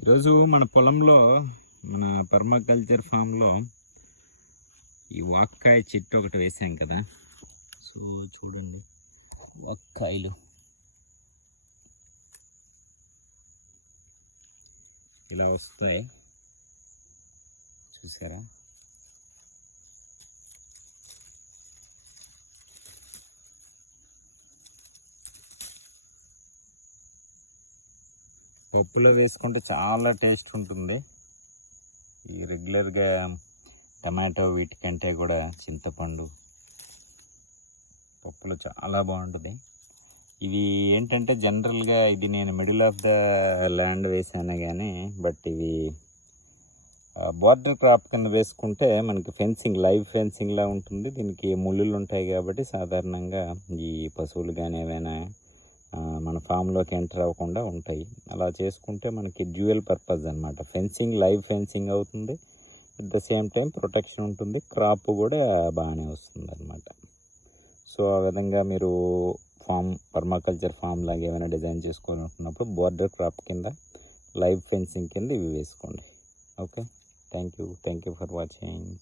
ఈరోజు మన పొలంలో మన పర్మాకల్చర్ ఫామ్లో ఈ వాక్కాయ చెట్టు ఒకటి వేసాం కదా. సో చూడండి, వాక్కాయలు ఇలా వస్తాయి, చూసారా? పప్పులో వేసుకుంటే చాలా టేస్ట్ ఉంటుంది. ఈ రెగ్యులర్గా టమాటో వీటికంటే కూడా చింతపండు పప్పులో చాలా బాగుంటుంది. ఇది ఏంటంటే జనరల్గా ఇది నేను మిడిల్ ఆఫ్ ద ల్యాండ్ వేసాను కానీ, బట్ ఇవి బార్డర్ క్రాప్ కింద వేసుకుంటే మనకి ఫెన్సింగ్, లైవ్ ఫెన్సింగ్లా ఉంటుంది. దీనికి ముళ్ళులు ఉంటాయి కాబట్టి సాధారణంగా ఈ పశువులు కానీ ఏవైనా మన ఫామ్లోకి ఎంటర్ అవ్వకుండా ఉంటాయి. అలా చేసుకుంటే మనకి డ్యూయల్ పర్పస్ అనమాట. ఫెన్సింగ్, లైవ్ ఫెన్సింగ్ అవుతుంది, at the same time protection ఉంటుంది, క్రాప్ కూడా బాగానే వస్తుంది అనమాట. సో ఆ విధంగా మీరు పర్మాకల్చర్ ఫామ్ లాగా ఏమైనా డిజైన్ చేసుకోవాలనుకున్నప్పుడు బార్డర్ క్రాప్ కింద, లైవ్ ఫెన్సింగ్ కింద ఇవి వేసుకోండి. Okay, thank you for watching.